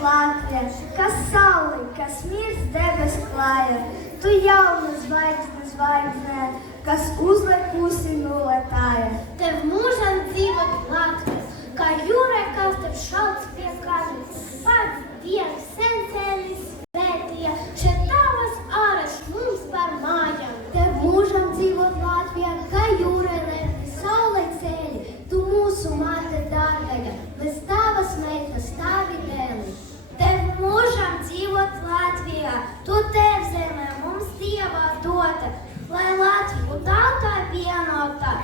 Latvija, kas sauli, kas mirs debes klāja, tu jauna zvaigzne, kas uzlekusi nuletāja. Tev mūžam dzīvot Latvijas, kā jūrai kaut tev šalts pie kājas. Pats Dievs sencēlis svētīja, šeit tavas āras mums par mājām. Tev mūžam dzīvot Latvijā, kā jūrai lepni saulē ceļi, tu mūsu māte dārgaļa, bez tavas meitas tavi dēli. Tev mūžam dzīvot Latvijā, tu tev zemē mums Dievā dota, lai Latviju tautā vienotā,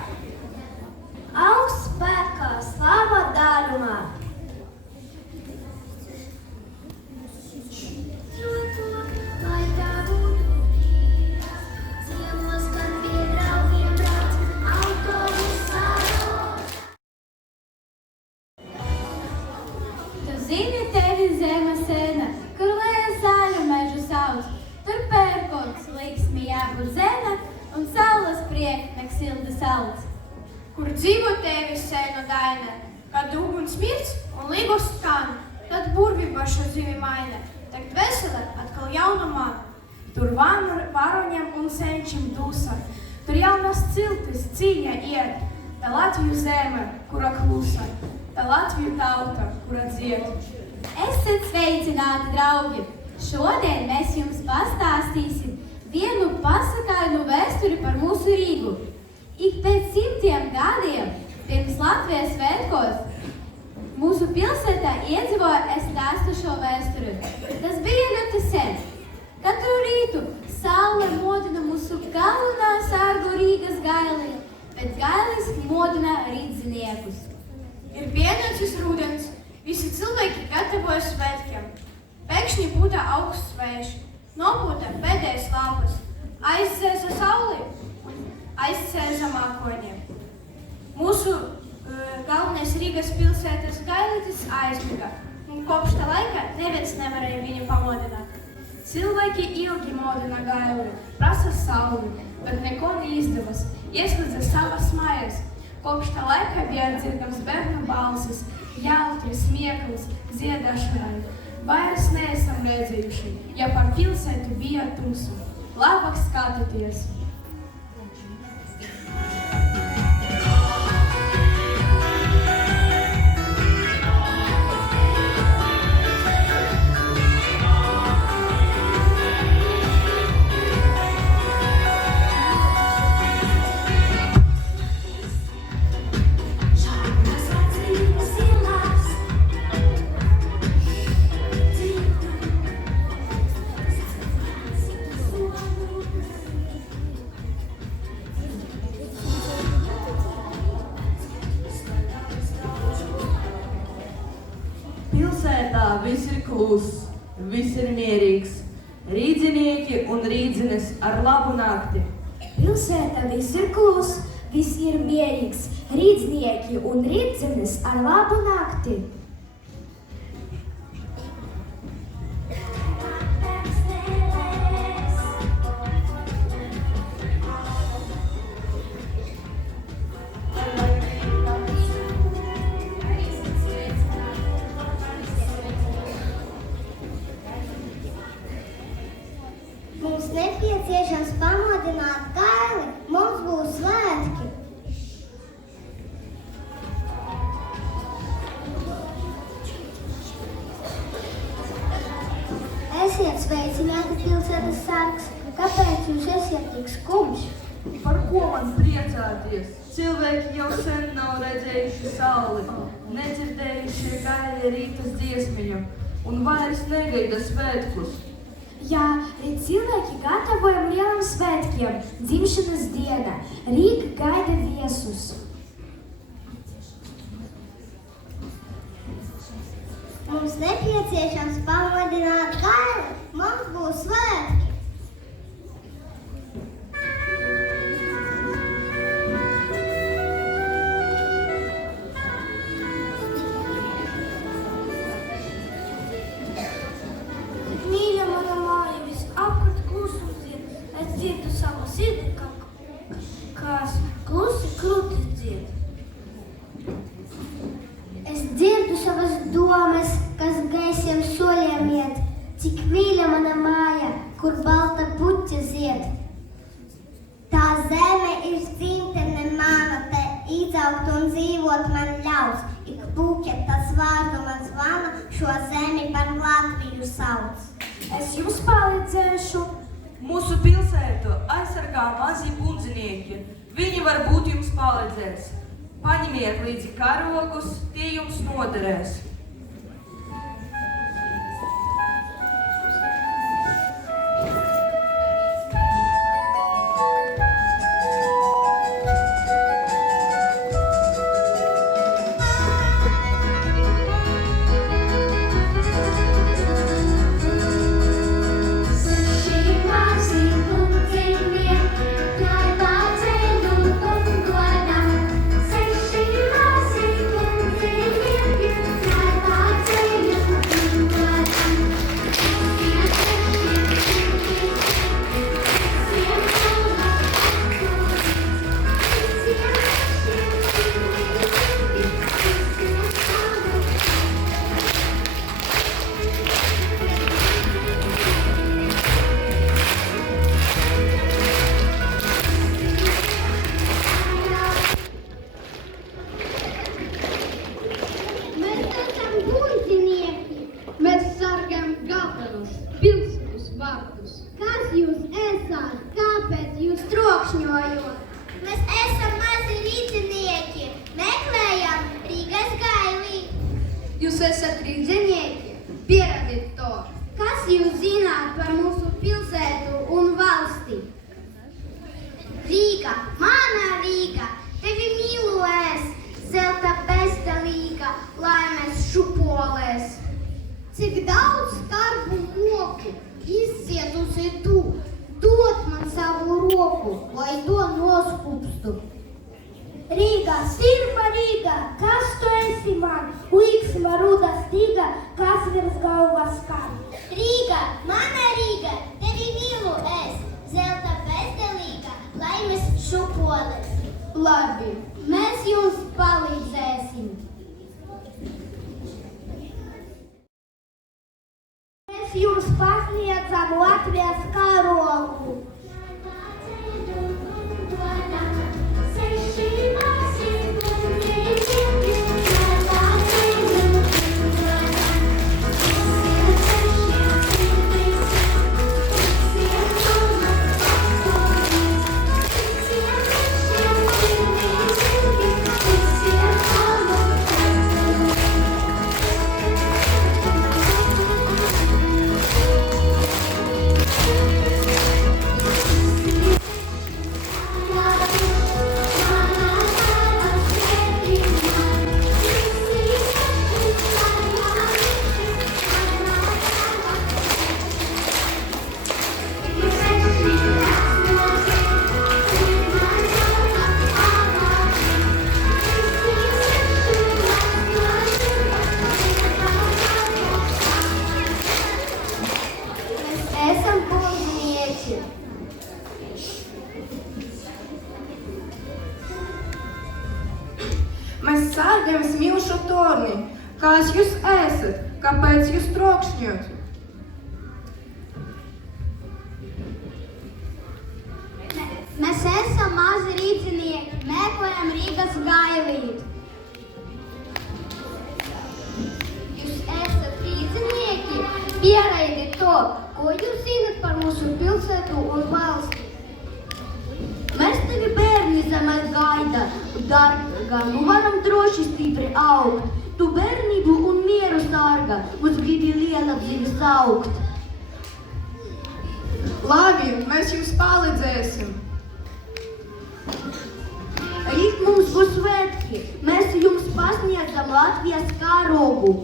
augsts spēkā, slava dārumā. Lai tā būtu mīra, ciemos, kad pie draugiem brauc, autobusā. Tu zini, tevi zeme sena, kur lēja zāļu mežu sauc. Tur pērkots, liksmi jābūt zeme, un saules prieknek silda salds. Kur dzīvo tevi sēnu daina, kad uguns mirts un līgos skan, tad burvi baša dzīvi maina, tagad vesele atkal jaunumā. Tur varoņiem un senčim dūsa, tur jaunas ciltis cīņa iet, tā Latviju zeme, kura klusa, tā Latviju tauta, kura dzied. Esiet sveicināti, draugi! Šodien mēs jums pastāstīsim vienu pasakainu vēsturi par mūsu Rīgu. Ik pēc 100 gadiem pirms Latvijas svētkos mūsu pilsētā iedzīvoja stāstu šo vēsturi. Tas bija ļoti sen. Katru rītu saule modina mūsu galvenā sargu Rīgas gaili, bet gailis modina rīdziniekus. Ir pienācis rudens, visi cilvēki gatavojas svētkiem. Pēkšņi būta augsts vējš, nopūta pēdējais lapas, aizsēza sauli un aizsēza mākoņiem. Mūsu galvenais Rīgas pilsētas gailītis aizmiga, un kopš tā laika neviens nevarēja viņu pamodināt. Cilvēki ilgi modina gaili, prasa sauli, bet neko neizdevas, ieslēdza savas mājas. Kopš tā laika bija dzirdams bērnu balsis, jautri, smieklis, dziedāšanai. Vairs neesam redzējuši, ja par pilsētu bija tusa. Labāk skatieties! Pilsētā viss ir kluss, viss ir mierīgs. Rīdzinieki un rīdzines ar labu nakti. Pilsētā viss ir kluss, viss ir mierīgs. Rīdznieki un rīdzines ar labu nakti. pilsētas sargs? Kāpēc jūs esat tik skumjš? Par ko man priecāties? Cilvēki jau sen nav redzējuši sauli, nedzirdējuši gaļa rītas dziesmiņu un vairs negaida svētkus. Jā, cilvēki gatavojam lielam svētkiem, dzimšanas diena. Rīga gaida viesus. Mums nepieciešams pamodināt Kailu. Mums būs svētki. Mīļa mana māja, visapkārt klusums dzied. Es dziedu savu sirdi, kas klusi krūtis dzied. Es dzirdu savas domas, kas gaisiem soļiem iet. Cik mīļa mana māja, kur balta puķa zied. Tā zeme ir dzimtene mana, te izaugt un dzīvot man ļaus. Ik puķe tas vārdu man zvana, šo zemi par Latviju sauc. Es jums palīdzēšu. Mūsu pilsētu aizsargā mazi bundzinieki. Viņi varbūt jums palīdzēs. Paņemiet līdzi karogus, tie jums noderēs. Mēs esam mazi rīdzinieki, meklējam Rīgas gailī. Jūs esat rīdzinieki? Pieradiet to! Kas jūs zināt par mūsu pilsētu un valsti? Rīga, mana Rīga, tevi mīlu es, zelta bezdalīga, laimes šupolēs. Cik daudz darbu moku, izcietusi tu, dod man savu roku, lai to noskupstu. Rīga, sirma Rīga, kas tu esi man? Līksma ruda stīga, kas virs galvas skan. Rīga, mana Rīga, tevi mīlu es, zelta bezdalīga, laimes šupolēs. Labi, mēs jums palīdzēsim. Mēs jums pasniedzam Latvijas karogu. Mēs sārgam smilšu torni. Kas jūs esat? Kāpēc jūs trokšņot? Mēs esam mazi rīdzinieki, meklējam Rīgas gailīt. Jūs esat rīdzinieki? Pieraidiet to, ko jūs zinat par mūsu pilsētu un valsti. Mēs tevi bērni zemē gaida, darga, nu varam droši stipri augt. Tu bērnību un mieru sarga, mums gribi liela dzīves augt. Labi, mēs jums palīdzēsim. Rīt mums būs svētki, mēs jums pasniedzam Latvijas karogu.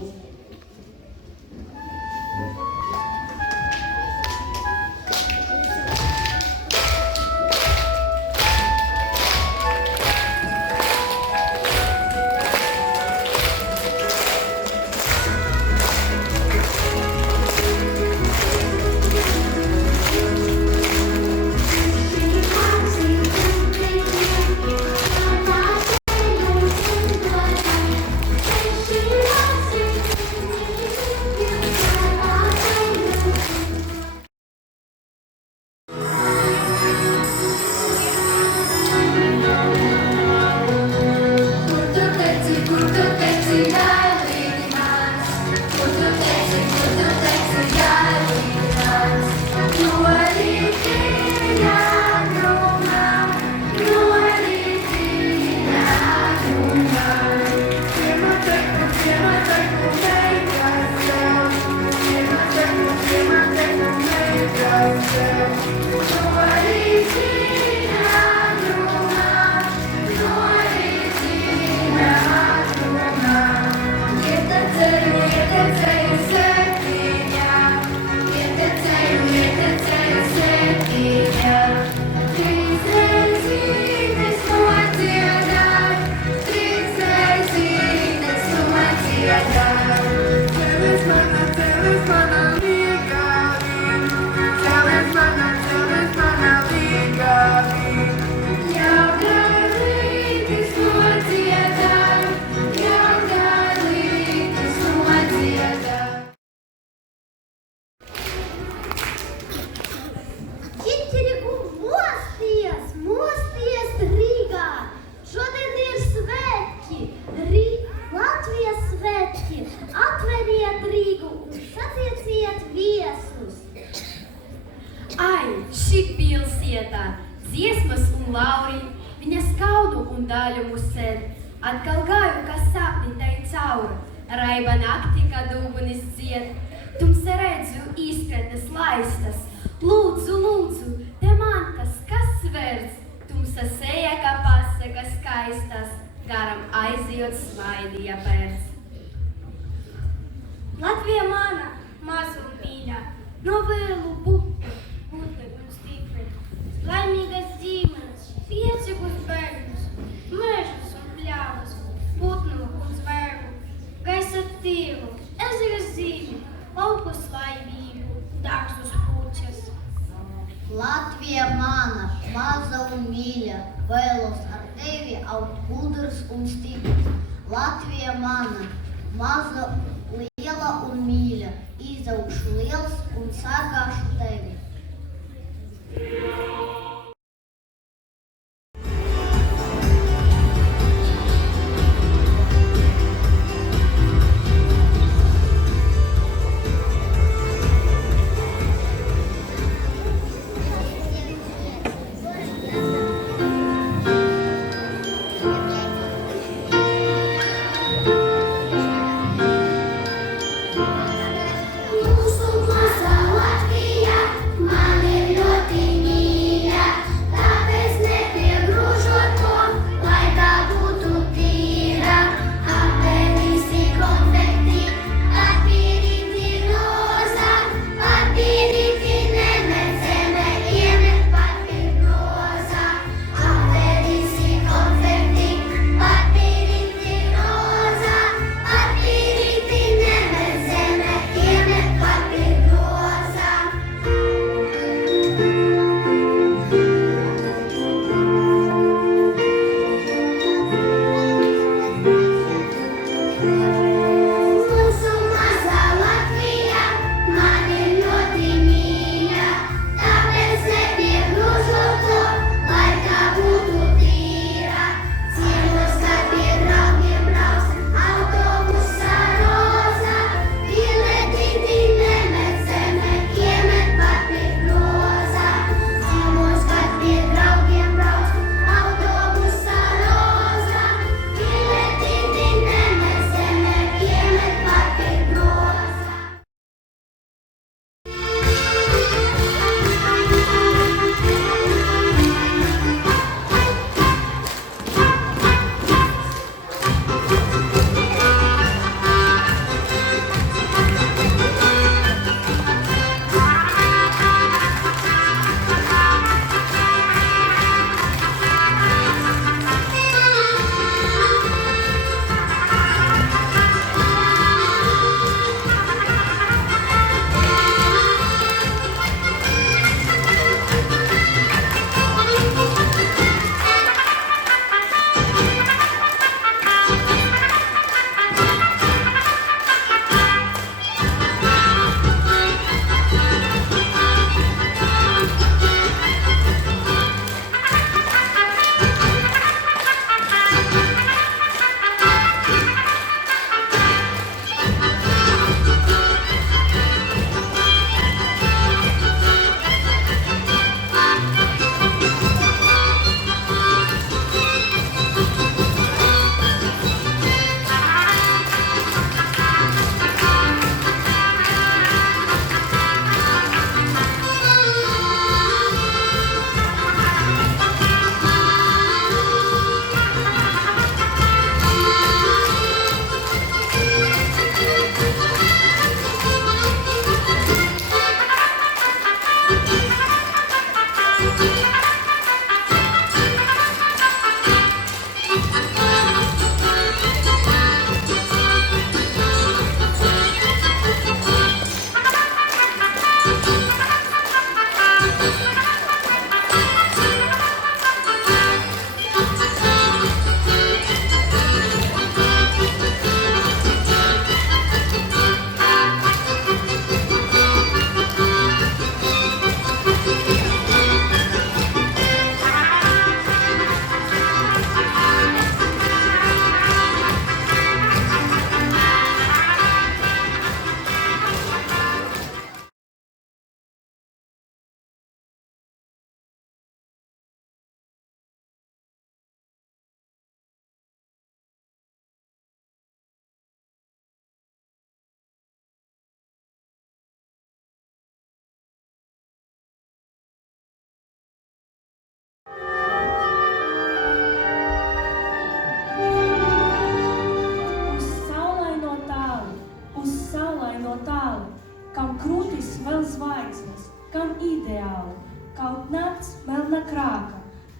Šī pilsētā dziesmas un lauri, viņas kaunu un daļumu sen. Atkal gāju, kā sapni tai cauri, raiba naktī, kad ugunis dzied. Tumsa redzu izkretnes laistas, lūdzu, lūdzu, te man tas kas sverts. Tumsa seja, kā pasaka skaistas, garam aizjot smaidīja pērts. Latvija mana, maza un mīļa, no vēlu putni un stipri. Laimīgas ģimenes, priecīgus bērnus, mežus un pļavas, putnu un zvēru, gaisa tīru, ezera zīmi, laukus laimību, dārzus puķes. Latvija mana, maza un mīļa, vēlos ar tevi augt gudrs un stiprs. Latvija mana, maza, liela un mīļa, izaugšu liels un sargāšu tevi.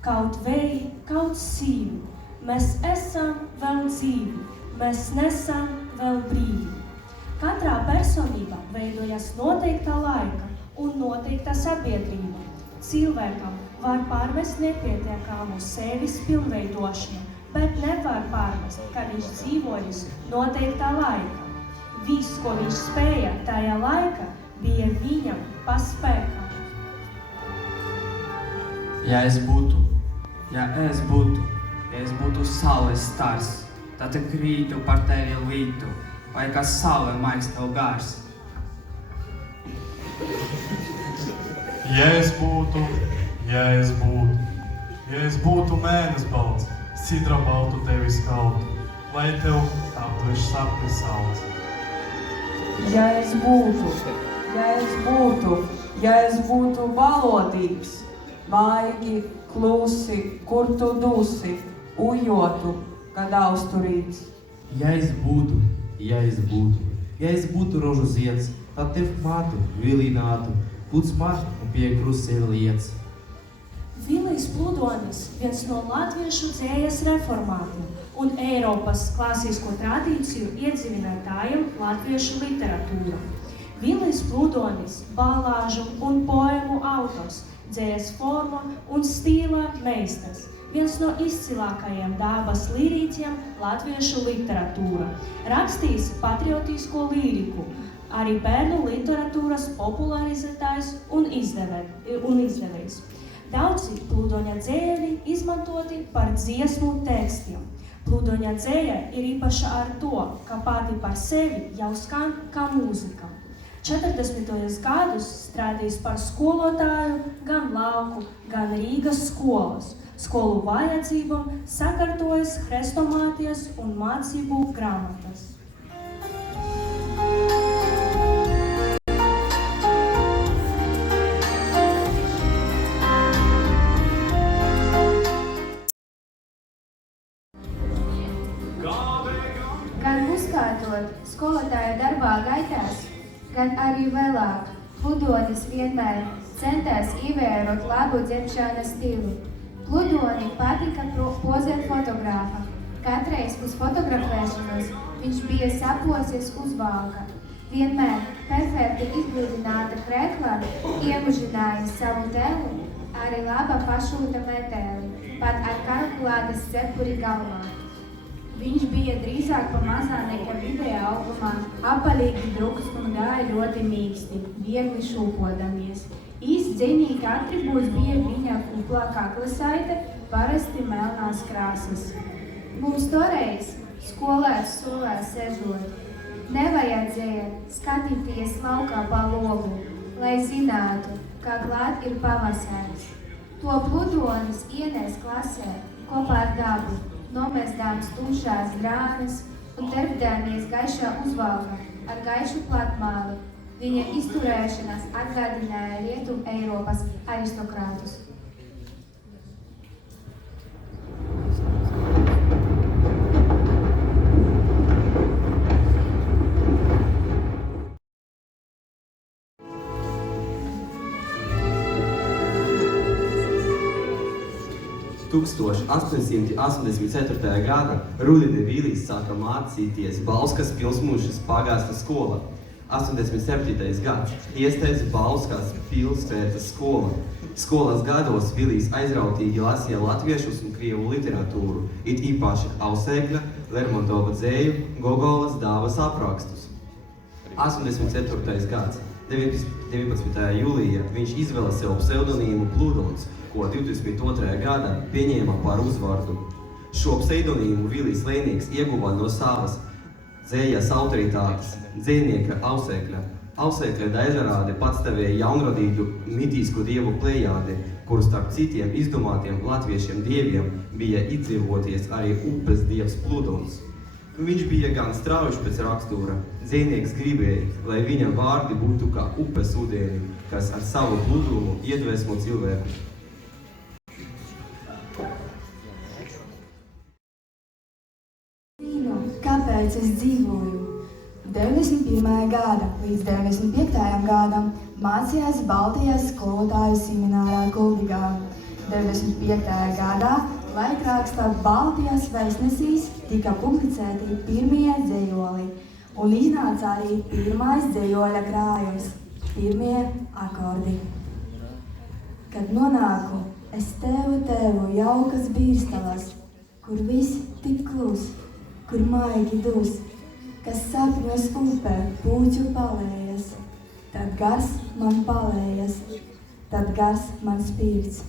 kaut vēji, kaut sīvi. Mēs esam vēl dzīvi, mēs nesam vēl brīvi. Katrā personībā veidojas noteikta laika un noteikta sabiedrība. Cilvēkam var pārmest nepietiekamu sevis pilnveidošanu, bet nevar pārmest, ka viņš dzīvojis noteiktā laika. Viss, ko viņš spēja tajā laikā, bija viņam pa spēkam. Ja es būtu saules stars, tad krītu par tevi lītu, vai kā saule maigs tev gars. Ja es būtu mēnes balts, sidra baltu tevi skautu, lai tev aptveš sapni saules. Ja es būtu valodīgs, maigi, klusi, kur tu dūsi, ujotu, kad austurīts. Ja es būtu rožu zieds, tad tev matu, vilinātu, būtu smart un pie krustceļa lietas. Vilijs Pludonis, viens no latviešu dzējas reformātiem un Eiropas klasisko tradīciju iedzīvinātājiem latviešu literatūra. Vilijs Pludonis, ballāžu un poemu autors, dzējas forma un stīla meistars, viens no izcilākajiem dabas lirīķiem latviešu literatūra, rakstījis patriotisko līriku, arī bērnu literatūras popularizētājs un izdevējs. Daudzi Pludoņa dzēļi izmantoti par dziesmu tekstiem. Pludoņa dzēja ir īpaša ar to, ka pati par sevi jau skan kā mūzika. 40. gadus strādājis par skolotāju gan lauku, gan Rīgas skolas. Skolu vajadzībām sakārtojas hrestomātijas un mācību grāmatas. Gan uzkārtot skolotāja darbā gaitās, gan arī vēlāk Pludonis vienmēr centās ievērot labu dzemšanas stilu. Pludoni patika pozēt fotogrāfam. Katreiz uz fotografēšanos viņš bija saposies uz valka. Vienmēr perfekti izglītināta krēklā iemužināja savu tēlu arī laba pašūta metēli, pat ar kalkulātas cepuri galvā. Viņš bija drīzāk pa mazā nekā vidējā augumā, apaļīgi druks un gāja ļoti mīksti, viegli šūpodamies. Īsts dzinīga atribūts bija viņa kuplā kaklasaite, parasti melnās krāsas. Mums toreiz skolās solās sežot, nevajadzēja skatīties laukā pa logu, lai zinātu, kā klāt ir pavasaris. To Pludonis ienēs klasē kopā ar dabu, nomestdāms tumšās grānas un terpdāmies gaišā uzvalka ar gaišu platmāli. Viņa izturēšanās atgādināja Rietum Eiropas aristokrātus. – 1884. gada rudenī Vilijs sāka mācīties Bauskas pilsmušas pagasta skolā. 87. gads iesteidza Bauskas pilsētas skola. Skolas gados Vilijs aizrautīgi lasīja latviešus un krievu literatūru, it īpaši Ausekļa, Lermontova dzēju, Gogolas dāvas aprakstus. 84. gads 19. jūlijā viņš izvēla sev pseidonīmu Pludons, ko 22. gadā pieņēma par uzvārdu. Šo pseidonīmu Vilijs Lēnīgs ieguva no savas dzējas autoritātes, dzējnieka Ausekļa. Ausekļa daļrāde patstāvēja jaunradītu mitīsku dievu plejādi, kuru starp citiem izdomātiem latviešiem dieviem bija izdzīvoties arī upes dievs Pludons. Viņš bija gan strauji pēc rakstura. Dzējnieks gribēja, lai viņa vārdi būtu kā upes ūdeni, kas ar savu pludrumu iedvesmo cilvēku. Kāpēc es dzīvoju? 91. gada līdz 95. gadam mācījās Baltijas skolotāju seminārā Kuldīgā. 95. gadā laikrakstā Baltijas Vēstnesīs tika publicēti pirmie dzejoli un iznāca arī pirmais dzejoļa krājums, pirmie akordi. Kad nonāku, es tevu jaukas bīrstalas, kur viss tik klus, kur maigi dus, kas sapņos upē pūķu palējas, tad gars man palējas, tad gars man spirts,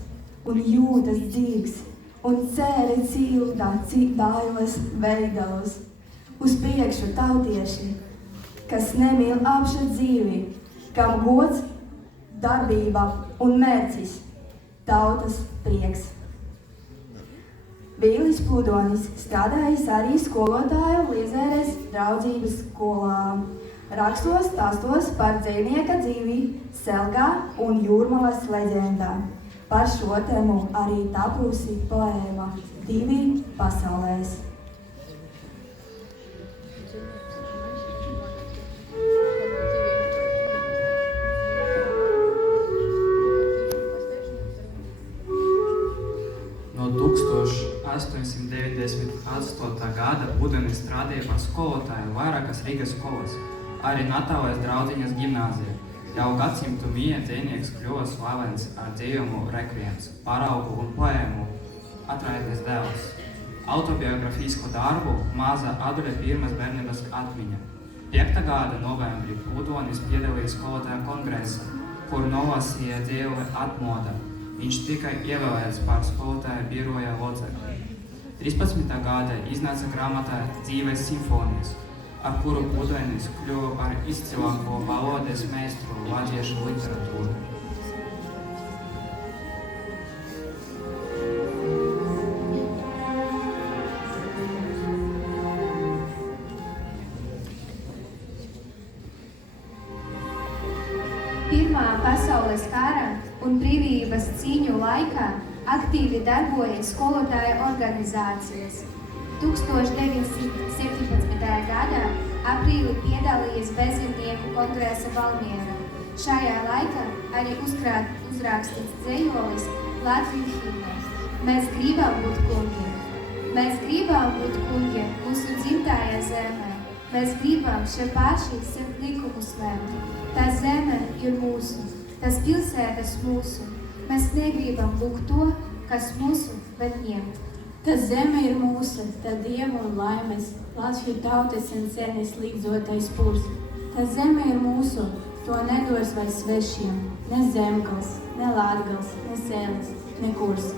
un jūtas dzirgs, un cēli cildā dailes veidalus. Uz priekšu tautieši, kas nemīl apša dzīvi, kam gods, darbība un mērķis, tautas prieks. Vīlis Pludonis strādājis arī skolotāju Liezēres draudzības skolā. Rakstos stāstos par dzejnieka dzīvi Selgā un Jūrmalas leģendā. Par šo tēmu arī tapusi poēma Divi pasaulēs. No 1898. gada Pludonis strādāja par skolotāju vairākas Rīgas skolas, arī Natavas draudziņas gimnāzija. Jau gadsimtu mīja dzejnieks kļuva slavens ar dzējumu Rekviens, paraugu un poēmu Atraitnes dēls. Autobiografisku darbu Maza Aduļa pirmas bērnības atmiņa. 5. gada novembrī Pludonis piedalījās skolotāju kongresā, kur nolasīja dzējuli Atmoda. Viņš tika ievēlēts par skolotāju biroja locekli. 13. gada iznāca grāmatā Dzīves simfonijas, ar kuru Pludonis kļuva par izcilāko valodas meistru latviešu literatūru. Pirmā pasaules kara un brīvības cīņu laikā aktīvi darbojas skolotāju organizācijas. 1917. gadā aprīlī piedalījies Bezdzīvnieku kongresa Valmierā. Šajā laikā arī uzrakstīts dzejolis Latviju himnē. Mēs gribam būt kungi. Mēs gribam būt kungi mūsu dzimtajā zemē. Mēs gribam šeit paši sev likumus lemt. Tā zeme ir mūsu, tas pilsētas mūsu. Mēs negribam lūgt to, kas mūsu, bet ņemt. Ta zeme ir mūsu, ta dieva un laimes, Latviju tautas un senis līdzotais purs. Ta zeme ir mūsu, to nedos vairs svešiem, ne Zemgals, ne Latgals, ne Sēlis, ne kurs.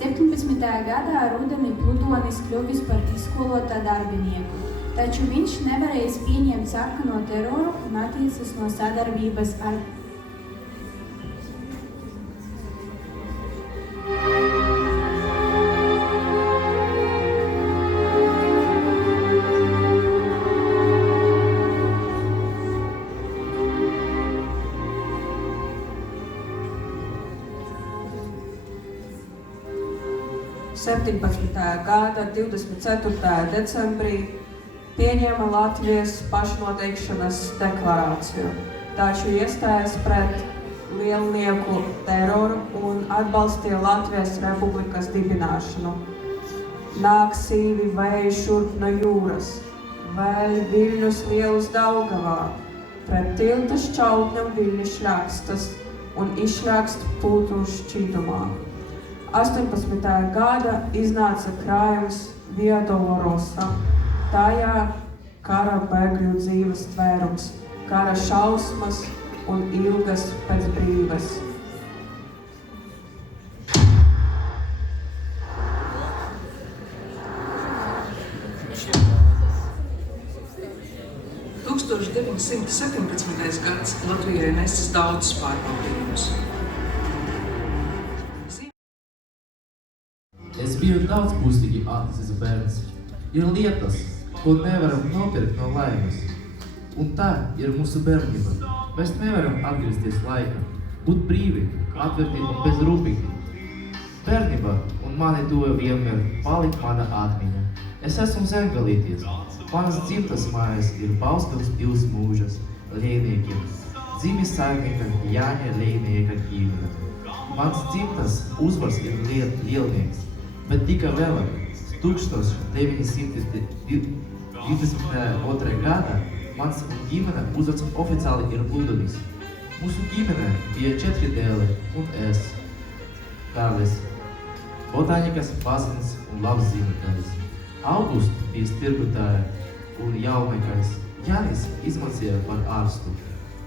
17. gadā rudenī Pludonis kļuvis par izskolotā darbinieku, taču viņš nevarēja pieņemt sarkano teroru un attiecas no sadarbības ar gada 24. decembrī pieņēma Latvijas pašnoteikšanas deklarāciju, taču iestājās pret lielnieku teroru un atbalstīja Latvijas republikas dibināšanu. Nāk sīvi vēji šurp no jūras, vēļ viļņus lielus Daugavā, pret tilta šķautņam viļņi šļakstas un izšļakst pūtu šķīdumā. 18. gada iznāca krājums Via Dolorosa. Tajā kara bēgļu dzīves tvērums, kara šausmas un ilgas pēc brīves. gads Latvijai nesis daudz pārbaudījumus. Es biju daudzpusīgi atnesis bērns. Ir lietas, ko nevaram nopirkt no laimes. Un tā ir mūsu bērnība. Mēs nevaram atgriezties laikā, būt brīvi, atvērti un bezrūpīgi. Bērnība un mani to vienmēr palika mana atmiņa. Es esmu zemgalīties. Manas dzimtas mājas ir Bauskavas pils mūžas, Lejniekiem, dzimis saimnieka Jāņa Lejnieka ģimene. Mans dzimtas uzvars ir lielnieks, bet tikai vēlāk, 1922. gadā, mans ģimene uzvārds oficiāli ir Ludonis. Mūsu ģimenē bija 4 dēli un es, Kārlis, botānikas, bazins un labs zīmētājs. Augusts bija spirgutāja un jaunākais Jānis izmācīja par ārstu.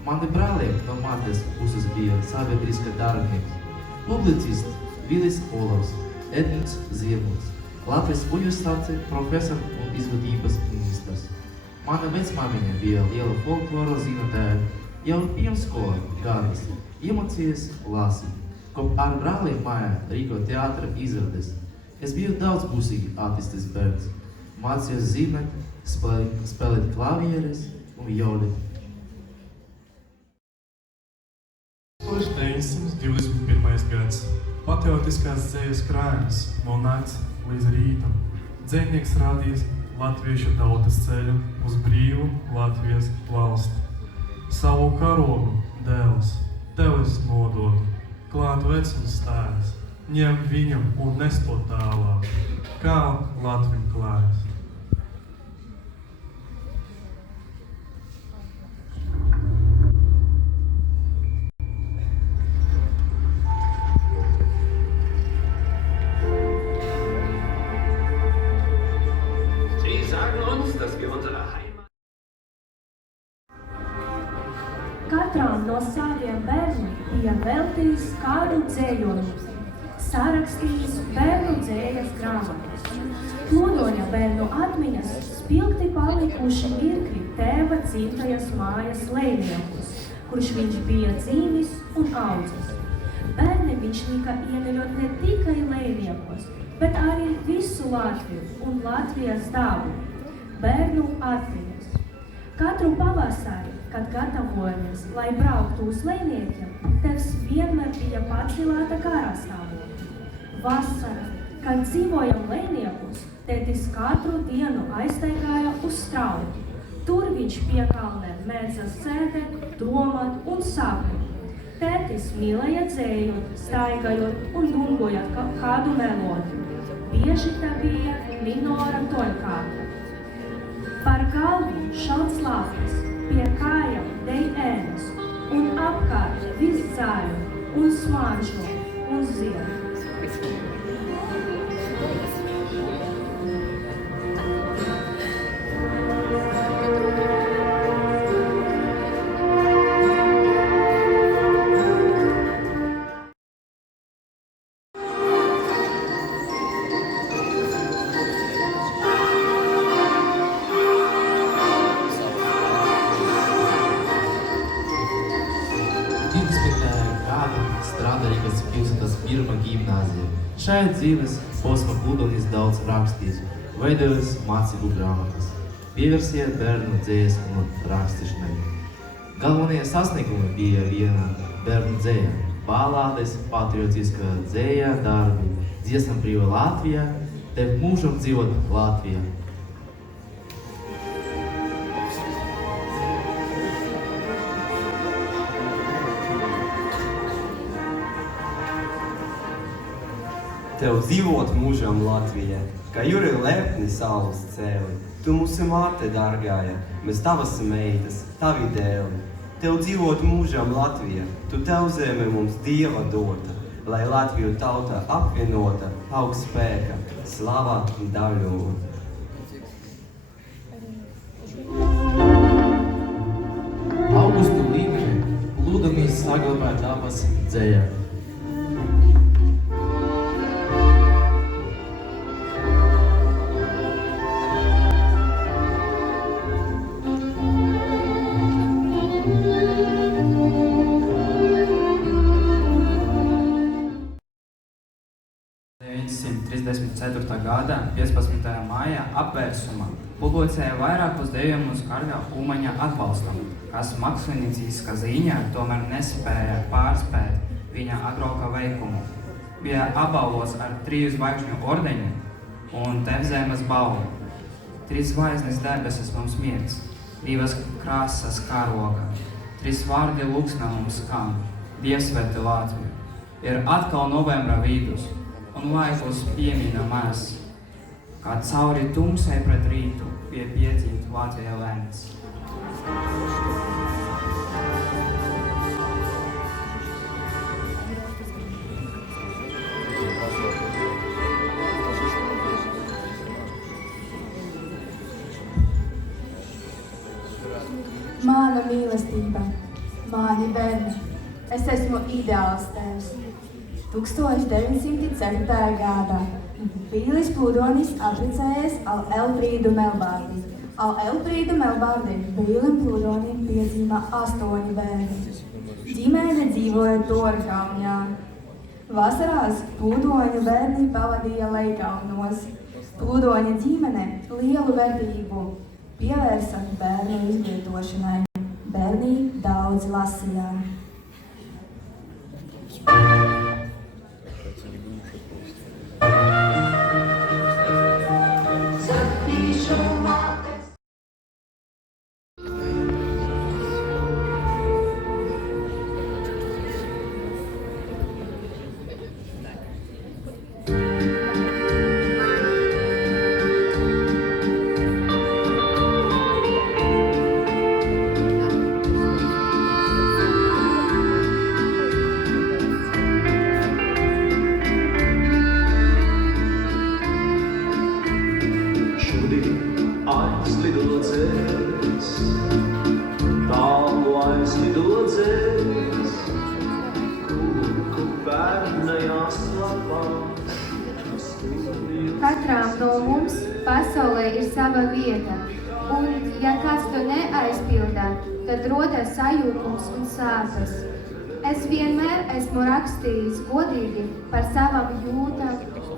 Mani brāļiem no mātes puses bija sabiedriska darbinieks, publicists Vilis Olavs, Edmunds Ziedlis, Latvijas universitātes profesors un izglītības ministrs. Mana vecmāmiņa bija liela folklora zinātāja, jau pirmsskola gadus iemācījies lasīt, kop ar brāliem mājā rīko teātra izrādes. Es biju daudzpusīgi attīstīts bērns, mācījos zīmēt, spēlēt klavieres un violi. 1921. gads. Patriotiskās dzejas krājums no nakts līdz rītam. Dzejnieks radījis latviešu tautas ceļu uz brīvu Latvijas valsti. Savu karogu, dēls, tev es nododu, klāt vecums tēvs, ņem viņam un nes to tālāk, kā Latvim klājas. Katram no saviem bērniem bija veltījis kādu dzējoņu, sarakstījis bērnu dzējas grāmatas. Klodoņa bērnu atmiņas spilgti palikuši mirkļi tēva dzimtajas mājas lejniekus, kurš viņš bija dzīvis un audzis. Bērni viņš lika iemīļot ne tikai lejniekos, bet arī visu Latviju un Latvijas dabu, bērnu atmiņas. Katru pavasari, kad gatavojamies, lai brauktu uz lejniekiem, tevs vienmēr bija pacelāta karastāvokļa. Vasara, kad dzīvojam lejniekus, tētis katru dienu aiztaigāja uz strauji. Tur viņš piekalnē mēdza sēdēt, domāt un sapņot. Tētis mīlēja dzējot, staigājot un dungojot kādu melodiju. Bieži tā bija minora toļkārta. Par galvu šalts lapas, pie kājām dej ēnas, un apkārt viss zaļu, un smaržo, un zied. Šajā dzīves posma Ludonis daudz rakstījis, veidojis mācību grāmatas, pievērsīja bērnu dzējas un rakstīšanai. Galvenie sasniegumi bija viena bērnu dzēja, balādes, patriotiska dzēja, darbi, dziesma brīva Latvijā, tev mūžam dzīvot Latvijā. Tev dzīvot mūžam Latvijā, kā jūri lepni saules cēli. Tu mūsu māte dārgāja, mēs tavas meitas, tavi dēli. Tev dzīvot mūžam Latvijā, tu tev zeme mums Dieva dota, lai Latviju tauta apvienota, augst spēka, slava un daļota. Augustu līmenī Ludonis saglabāja dabas dzējā. Gada 15. maijā apvērsumā publicēja vairākus dejumus Karļa Umaņa atbalstam, kas mākslinieciskā ziņā tomēr nespēja pārspēt viņa agrāko veikumu. Bija apbalvots ar 3 zvaigžņu ordeņu un Tevzemes balvu. 3 zvaigznes debesis mums miegs, 2 krāsas karoga, 3 vārdi lūksnē mums skan, Dievsvētī Latviju. Ir atkal novembra vidus, un laikus piemina maz, kā cauri tumsai pret rītu pie piedzīt Latvijā lēns. Mana mīlestība, mani bērni, es esmu ideāls tēvs. 1904. gadā Vīlis Plūdonis apprecējies ar Elfrīdu Melbārdi. Ar Elfrīdu Melbārdi Vīlim Plūdonim piedzima 8 bērni. Ģimene dzīvoja Torkalnjā. Vasarās Plūdoņu bērni pavadīja Leikalnos. Plūdoņa ģimene lielu vērtību pievērsa bērnu izglītošanai. Bērni daudz lasīja. Katram no mums pasaulē ir sava vieta, un ja kāds to neaizpildā, tad rodas sajūkums un sāpes. Es vienmēr esmu rakstījis godīgi par savam jūtām,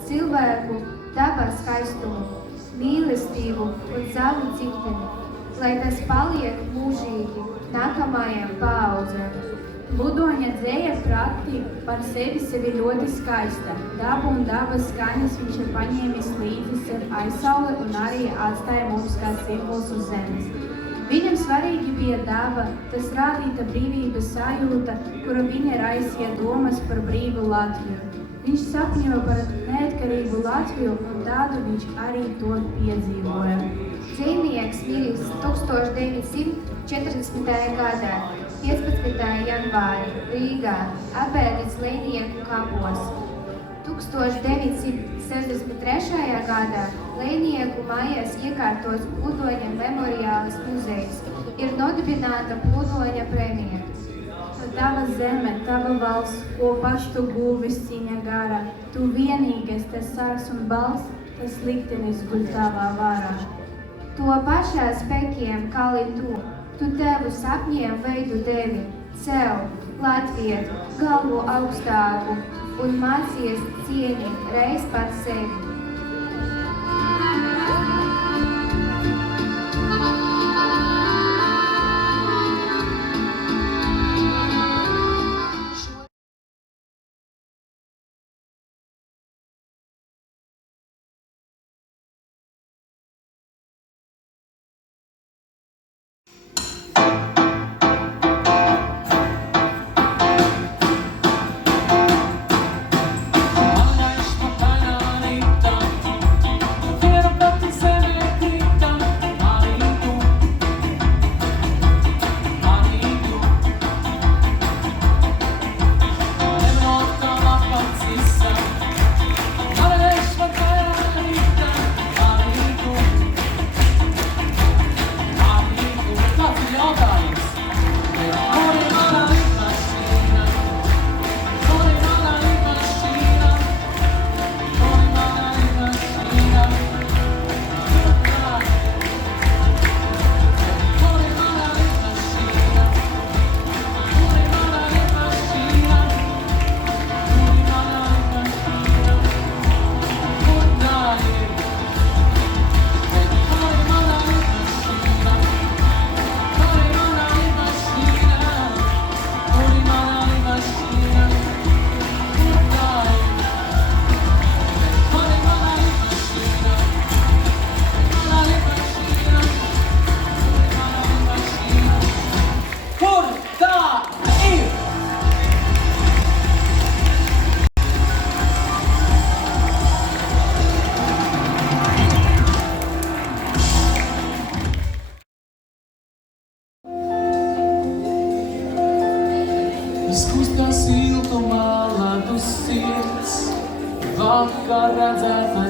cilvēku, dabas skaistumu, mīlestību un savu dzimteni, lai tas paliek mūžīgi nākamajām paaudzēm. Plūdoņa dzēja prati par sevi ļoti skaista. Dabu un dabas skaņas viņš ir paņēmis līdzi sev aizsauli un arī atstāja mums kā simbols uz zemes. Viņam svarīgi bija daba, tas rādīta brīvības sajūta, kuru viņa raisīja domas par brīvu Latviju. Viņš sapņoja par neatkarīgu Latviju, un tādu viņš arī to piedzīvoja. Dzejnieks miris 1940. gadā, 15. janvārī, Rīgā, apbēdīts Lejnieku kapos. 1963. gadā Lejnieku mājās iekārtots Plūdoņa memoriālis muzejs, ir nodibināta Plūdoņa prēmija. Tava zeme, tava valsts, ko paši tu guvis cīņa gara, tu vienīgais tas sārs un balss, tas liktenis guļ tavā varā. To pašā spēkiem kali tu tevu sapņiem veidu devi, cel, latvietu, galvu augstāku un mācies cienīt reiz pats sevi.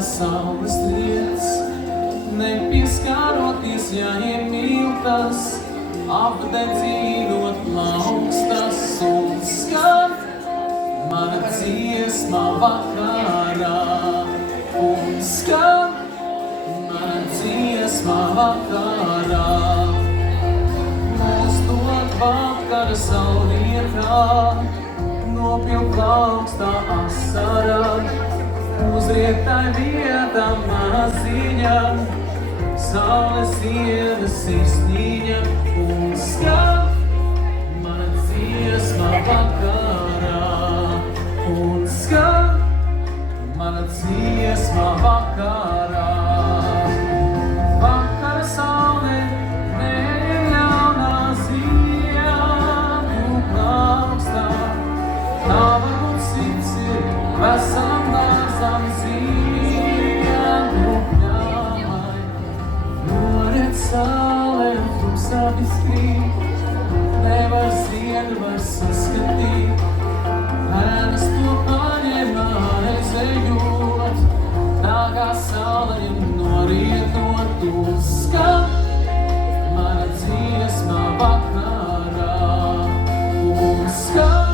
saules lietas, nepieskaroties, ja iemīltas, apdedzinot plaukstas un skan mana dziesma vakarā, un skan mana dziesma vakarā. Mostot vakara saulietā, nopilk plaukstā asarā, uzrietai vietā maziņa, saules iedas izsniņa, un skan mana dziesma vakarā, un skan mana dziesma vakarā. Vakara saule neņem ļaunā ziņu plaukstā, tā varbūt sirds ir veselam dārzam ziņu pļāmai. Noret saule un tumsā viskrīt, nevar zienu vairs saskatīt, ēnas to paņemā aizejot, tā kā saulēm norietot, un skan mana dziesma vakarā, un skan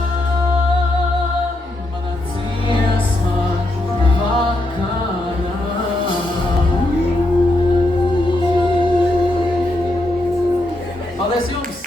mana dziesma vakarā. Paldies jums!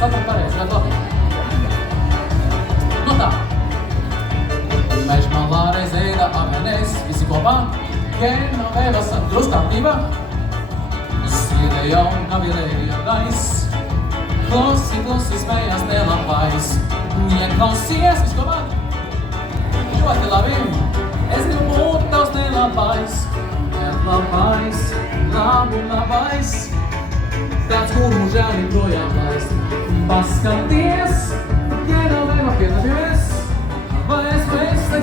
Saprat pareizi, vai labi? Nu tā. Mežmalā reiz ēda amenēs, visi kopā, kēma vēvas drustātībā. Sēdēja un kavirēja gais, klosi, smējās nelabais. Ieklausies, visi kopā. Ļoti labi, es gribu būt tavs nelabais. Nelabais, labais, tāds, kur mūžēni projām laist. Paskaties, ieravējumā piedamies, vai es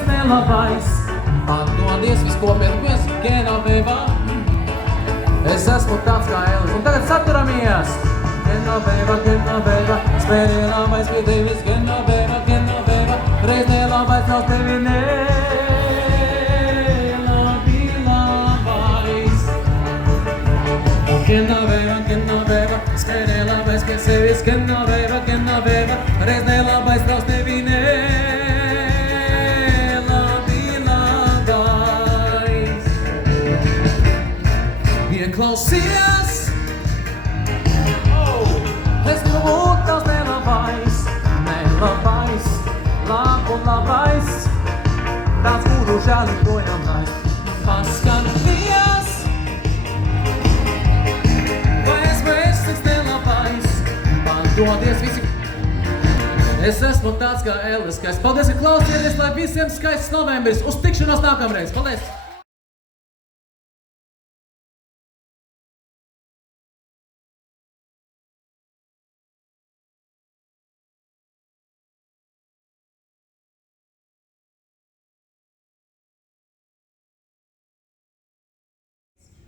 nelabais. Atdodies viskopietamies, ieravējumā. Es esmu tāds kā Elis, un tagad saturamies. Ieravējumā, spērienāmais pie tevis, ieravējumā, reiz nelabais nav tevi nelabais. Ieravējumā, spērienāmais pie sevis, ieravējumā, reiz nelabais nav tevi nelabais. Ieklausies! Es gribu būt tavs nelabais, lab un labais, tāds, kuru žēli projām laist. Paskaties, Paldies visiem! Es esmu tāds kā Elvis skaists. Paldies, ka klausieties, lai visiem skaists novembris. Uz tikšanos nākamreiz. Paldies!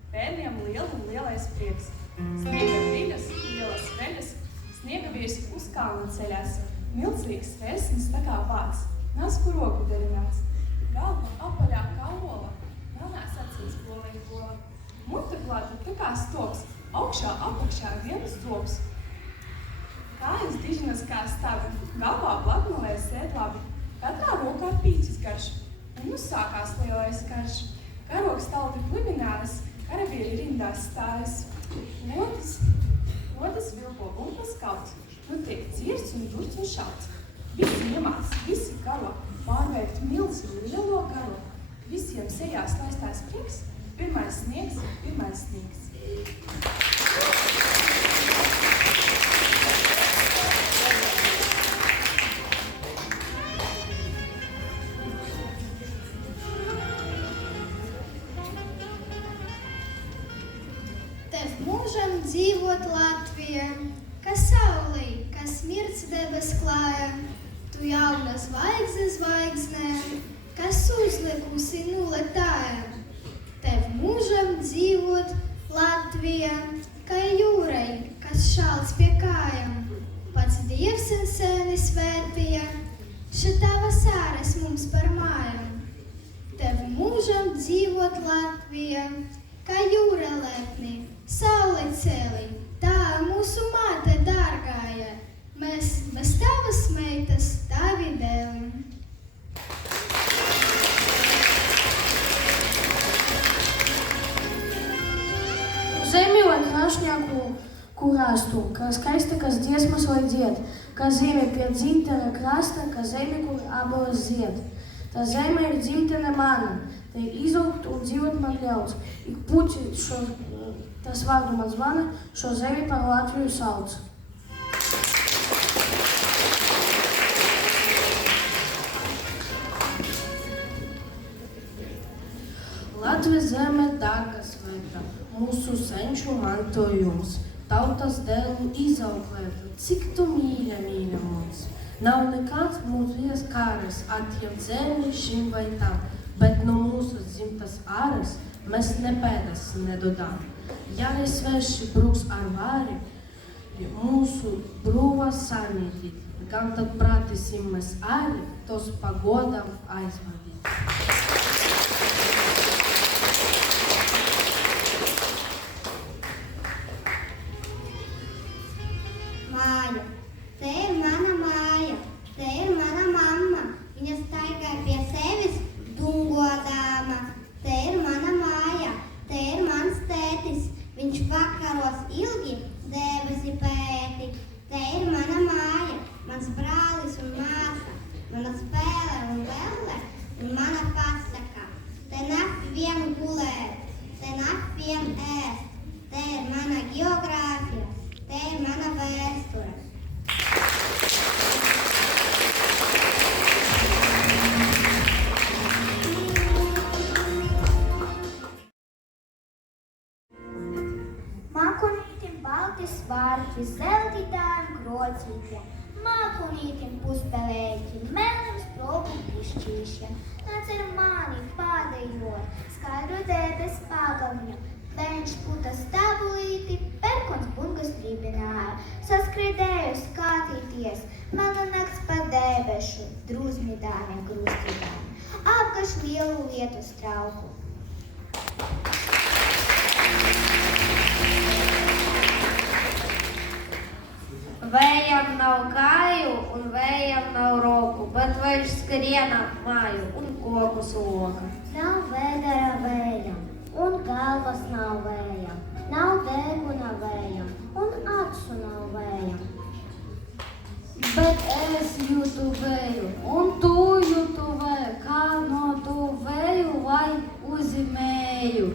Bērniem liela un lielais prieks. Sniega viļas, lielas veļas, sniega vīrs uz kalna ceļās. Milzīgs vērsnis tā kā vāks, nāc roku derināts. Galva apaļā kā ola, melnās acīs plolēja gola. Mute plāta tā kā stoks, augšā apakšā viens zops. Kājas dižinas kā stabi, galvā platnolē sēd labi. Katrā rokā pīcis garš, un uzsākās lielais karš. Karogs talti plivinājās, karavīri rindās stājas. Nodas vilpo bumbas kauts, nu tiek dzirts un durts un šauts. Visi ņemās, visi karo, pārvērkt milzi lielo karo. Visiem sejās laistās prieks, pirmais sniegs, pirmais sniegs. Tev mūžam dzīvot Latvija, kas saulī, kas smirds debes klāja, tu jauna zvaigzne, kas uzlikusi nuletāja. Tev mūžam dzīvot Latvija, kā jūrai, kas šalts pie kājām. Pats Dievs seni svētīja, še tavas āres mums par mājām. Tev mūžam dzīvot Latvija, kā jūra lepni, saule cēlī, tā mūsu māte dārgāja, mēs bez tavas meitas tavi dēli. Zemjot rašņāku kurāstu, kā skaista, kas dziesmas lai dzied, kā zeme pie dzimtene krasta, kā zeme, kur aboras zied. Tā zeme ir dzimtene mana, te izaugt un dzīvot man ļauts. Ik puci šo, tas vārdu man zvana, šo zemi par Latviju sauc. Latvijas zeme dārga svēta, mūsu senču mantojums, tautas dēlu izauklēta, cik tu mīļa mums. Nav nekāds mūsu kāres atņemt zemi šim vai tam, bet no mūsu dzimtas āres mēs nepēdas nedodām. Ja nesveši bruks ar vāri, mūsu brūvas samītīt, gan tad prātīsim mēs arī tos pagodam aizvadīt. Māja, te ir mana māja, te ir mana mamma, viņa staigā pie sevis dungodāma. Te ir mana māja, te ir mans tētis, viņš vakaros ilgi debesi pēti. Te ir mana māja, mans brālis un māsa, mana spēle un velle un mana pasaka. Te nakti vien gulēt, te nakti vien ēst, te ir mana geogrāfija, te ir mana vēsture. Mākonītim balti svārki, zeltītājiem grocītiem, mākonītim puspelēķi, melnim sprogu pišķīšiem. Nāc ar mani pādējot, skaidro debes pagalņu, viņš puta stabulīti, perkons bungas ribināja, saskriedēju skatīties, melna nakts pa debešu, drūzmidāmiem grūstītājiem, apgaš lielu lietu strauku. Vējam nav kāju un vējam nav roku, bet viņš skrien ap māju un kokus loka. Nav vēdera vējam un galvas nav vējam, nav deguna vējam un acu nav vējam. Bet es jūtu vēju, un tu jūtu vēju, kā no tu vēju vai uzimēju.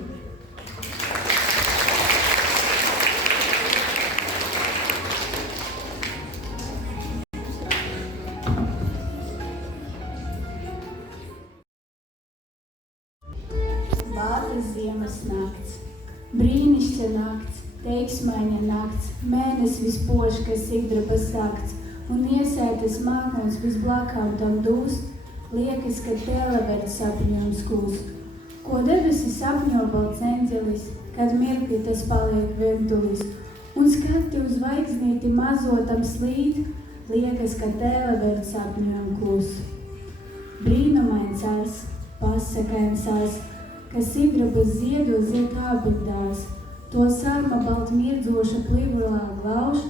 Brīnišķa nakts, teiksmaina nakts, mēnesis vispoši, kas sigdraba sakts, un iesētas mākons visblakām tam dūst, liekas, ka televerts sapņojums kūst. Ko debesi sapņo balts eņģelis, kad mirkli tas paliek vientulis, un skati uz zvaigznīti mazotam slīd, liekas, ka televerts sapņojums kūst. Brīnumains ars, pasakains ars, kas sigrabas ziedos zied ābekdās, to sarma balt mirdzoša plivulā glauž,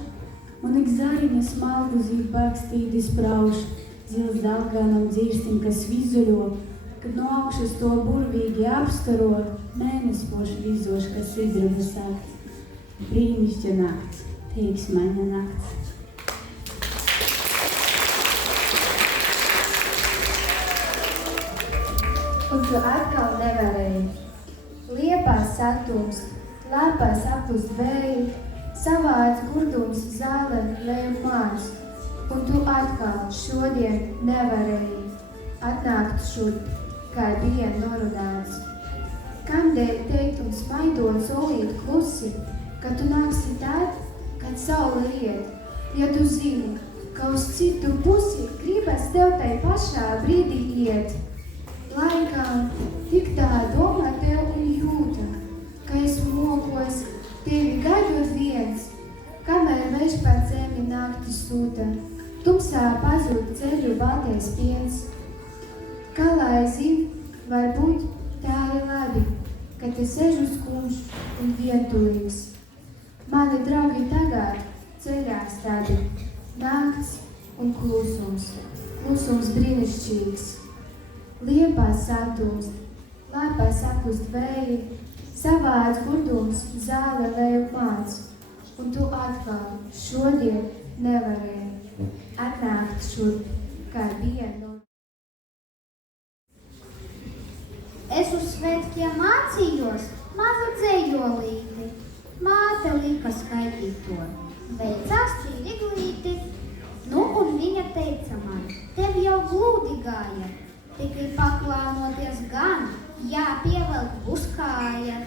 un ik zariņa smalku zīd barkstīdi sprauž, zils dalgānam dzīrstim, kas vizuļo, kad no augšas to burvīgi apstaro, mēnespoši vizoši, kas sigrabas sakts. Brīnišķa nakts, teiksmaina nakts. Un tu atkal nevarēji. Liepās satūmst, lēpās aplust vēju, savāds gurdums zāle lejum māc, un tu atkal šodien nevarēji atnākt šurp, kā bija norunāts. Kamdēļ teikt un smaidot solīt klusi, ka tu nāksi tad, kad saule riet, ja tu zini, ka uz citu pusi gribas tev tai pašā brīdī iet. Laikā tik tā domā tev un jūta, ka es mokos tevi gaidot viens, kamēr veš pār zemi nakti sūta, tumsā pazūd ceļu baltais piens. Kā lai zin, varbūt tā ir labi, ka te sežu skumš un vientulīgs. Mani draugi tagad ceļā stādi, nakts un klusums, klusums brīnišķīgs. Liepās satūmst, lēpās aplust vēji, savāds gurdums zāle lejum māc, un tu atkal šodien nevarēji atnākt šurp, kā bija no. Es uz svētkiem mācījos mazu dzējolīti. Māte lika skaitīt to. Veicās cīriglīti. Nu, un viņa teica man, tev jau glūdi gāja. Tikai paklānoties gan, jāpievelk buskāja.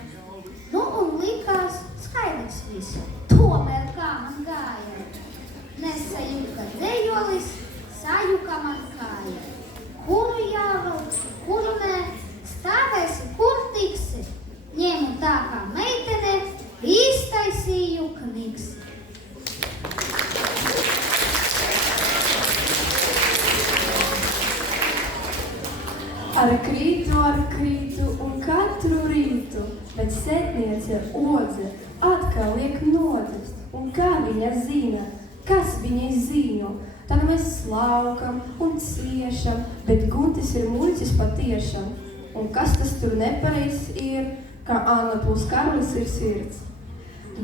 Nu, un likās skaidrs visu. Tomēr kā man gāja. Nesajuka dzejolis, sajuka man kāja. Kuru jāvelk, kuru ne, stāvēsi, kur tiksi. Ņēmu tā kā meitene, iztaisīju kniksi. Ar krītu un katru rītu, bet setniece Odze atkal liek nodist, un kā viņa zina, kas viņai ziņo, tad mēs slaukam un ciešam, bet Guntis ir muļķis patiešām, un kas tas tur nepareizs ir, kā Anna plus Karlis ir sirds.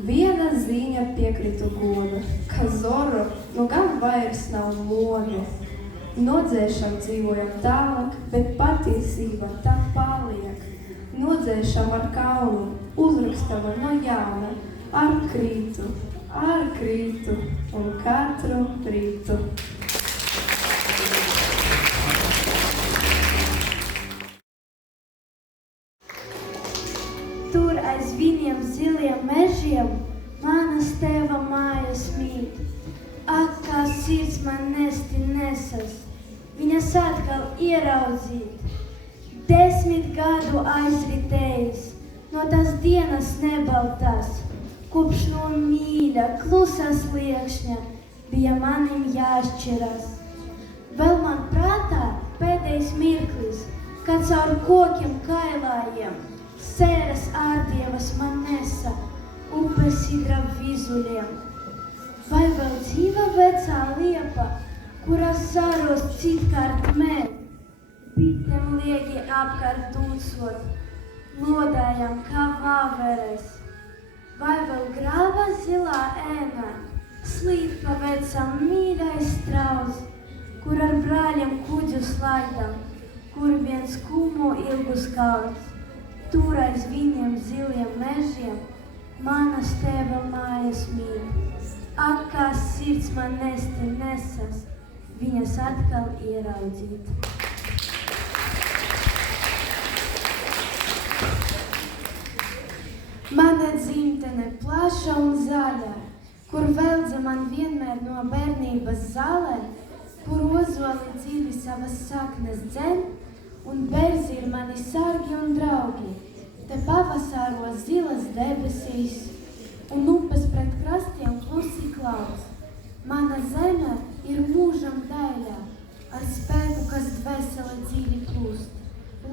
Viena ziņa piekritu goda, ka Zoro nu gan vairs nav moda. Nodzēšam dzīvojam tālāk, bet patiesība tā paliek. Nodzēšam ar kaunu, uzrakstam no jauna, ar krītu un katru rītu. Tur aiz viņiem ziliem mežiem manas tēva mājas mīt. Ak, kā sirds man nesti nesas, viņas atkal ieraudzīt. 10 gadu aizritējis, no tās dienas nebaltās, kopš no mīļa, klusas liekšņa bija manim jāšķiras. Vēl man prātā pēdējais mirklis, kad caur kokiem kailājiem sēras ārdievas man nesa upes sidra vizuļiem. Vai vēl dzīva vecā liepa, kuras zaros citkārt mēd, bitēm liegi apkārt dūcot, lodājam kā vāveres. Vai vēl grāva zilā ēna, slīd pa vecam mīļais strauss, kur ar brāļiem kuģus laidam, kur viens kumu ilgus kalns. Tur aiz viņiem ziliem mežiem manas tēva mājas mīl. Ak, kā sirds man nesti nesas, viņas atkal ieraudzīt. Mana dzimtene plaša un zaļa, kur veldze man vienmēr no bērnības zālē, kur ozoli dziļi savas saknes dzen, un berzi ir mani sargi un draugi. Te pavasaros zilas debesīs, un upes pret krastiem klusi klauds. Mana zeme ir mūžam daļā, ar spēku, kas dvēseli dziļi plūst.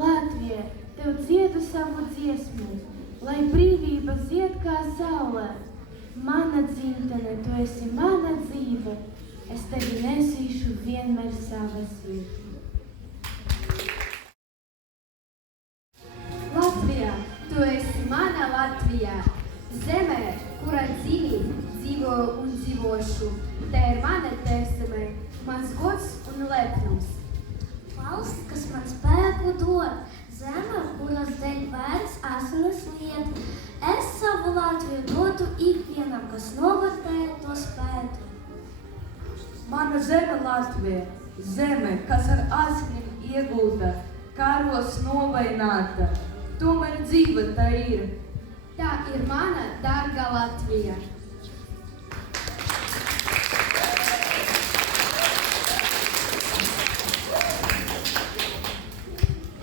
Latvija, tev dziedu savu dziesmu, lai brīvība zied kā saulē. Mana dzimtene, tu esi mana dzīve, es tevi nesīšu vienmēr savā sirdī. Latvijā, tu esi mana Latvijā, zemē, kurā dzīvoju un dzīvošu. Te ir mana tēvzeme, mans gods un lepnums. Valsts, kas man spēku dod, zeme, kuras dēļ vērts asinis liet. Es savu Latviju dotu ikvienam, kas novērtē to spētu. Mana zeme Latvija, zeme, kas ar asinim iegūta, kāros novaināta, tomēr dzīva tā ir. Tā ir mana dārga Latvija.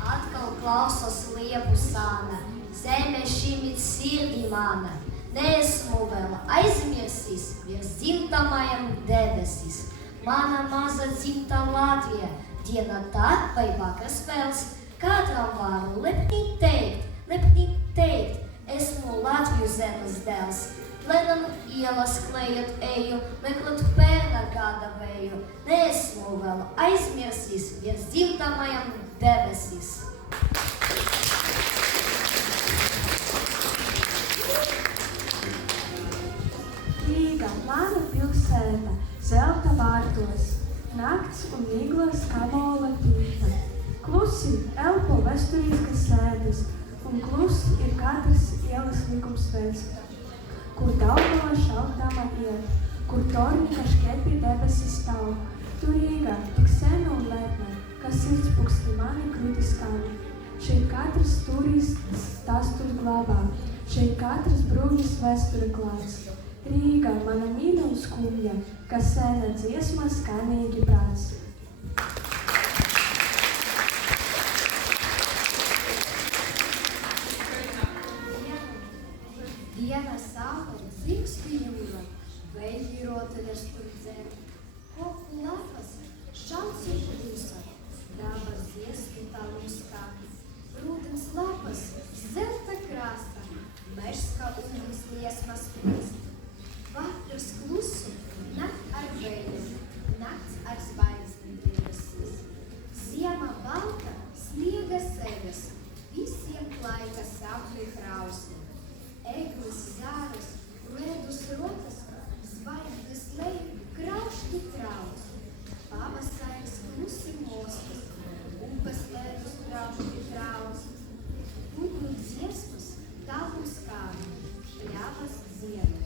Atkal klausos liepu sāna, zeme šimit sirdī mana. Neesmu vēl aizmirsīs, virs dzimtamajam debesis. Mana maza dzimta Latvija, diena tā vai vakars vēls, katram varu lepnīt teikt, esmu Latviju zemes dēls. Lenanu ielas klējot eju, meklot pērna gada vēju, neesmu vēl aizmirsīs, virs dzimtamajam debesis. Rīga, mana pilsēta, zelta vārtos, nakts un miglas kamola tīta. Klusi elpo vesturīskas sēdes, un klusi ir katrs ielas likumsveids, kur Daugava šaukdama iet, kur torņika šķepi debesis stāv. Tu Rīga, tik sena un lepna, ka sirdspuksti mani krūti skani. Šeit katrs turīs stāstus glabā, šeit katrs brūņas vēsture klāts. Rīga, mana mīļa un skumja, kas sēna dziesma skanīgi prāts. Diena saule, dzimsti jūra, vēji rotaļas tur dzen. Koku lapas, šauts ir klusa, dabas dziesmu tālums kāpis. Rūdens lapas, zelta krāsa, merska ugnis liesmas plīst. Vakars klusu, nakt ar vēju, nakts ar zvaigzni debesīs. Ziema balta, sniega segas, visiem laika sapņu krausni. Eglis zāras, ledus rotas, zvaigznes leju, kraušņi traus. Pavasaris klusi mostas, upes ledus kraušņi traus. Putnu dziesmas, tālums kādu, ļavas dzied.